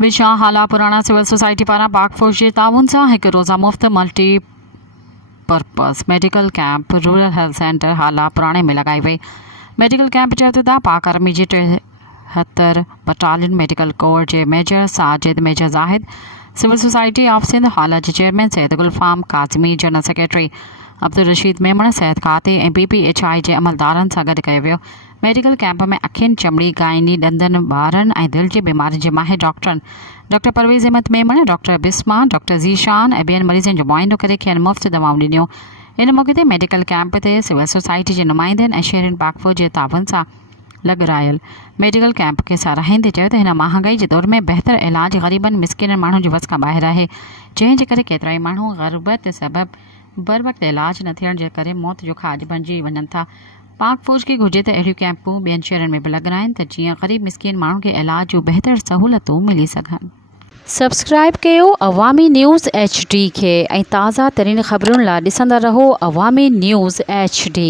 विशाह हाला पुराना सिविल सोसाइटी पारां पाक फौज जे ताउन सां हिकु रोज़ा मुफ़्त multi purpose medical camp rural health centre हाला पुराणे में लगाई वई। मेडिकल कैंप जो इब्तिदा पाक आर्मी जी 73 बटालियन मेडिकल कोर जे major Sajid major Zahid, civil society of Sindh Hala जे chairman Syed Gulfam Kazmi, general secretary Abdul Rashid Memon, Syed खाते ऐं BPHI जे अमलदारनि सां गॾु कयो वियो। मेडिकल कैंप में अखियुनि, चमड़ी, गाइनी, ॾंदनि, ॿारनि ऐं दिलि जी बीमारियुनि जे माहिर डॉक्टरनि doctor Parvez Ahmed Memon, doctor Bisma, doctor Zeeshan ऐं ॿियनि मरीज़नि जो मुआइनो करे खेनि मुफ़्त दवाऊं ॾिनियूं। इन मौक़े ते मेडिकल कैंप ते सिविल सोसाइटी जे नुमाइंदनि ऐं शहरियुनि पाक फौज जे ताउन सां लॻरायल मेडिकल कैंप खे साराहींदे चयो त हिन महांगाई जे दौर में बहितर इलाज ग़रीबनि मिसकिन माण्हुनि जे वस खां ॿाहिरि आहे, जंहिं जे करे केतिरा ई माण्हू ग़रबत सबबि बर वक़्तु इलाज न थियण जे करे मौत जो खाज बणिजी वञनि था। पाक फौज खे घुर्जे त अहिड़ियूं कैंपूं ॿियनि शहरनि में बि लॻाराइनि त जीअं ग़रीब मिसकिन माण्हुनि खे इलाज जूं बहितर सहूलियतूं मिली सघनि। सब्सक्राइब कयो अवामी न्यूज़ HD खे ऐं ताज़ा तरीन ख़बरुनि लाइ ॾिसंदा रहो अवामी न्यूज़ HD।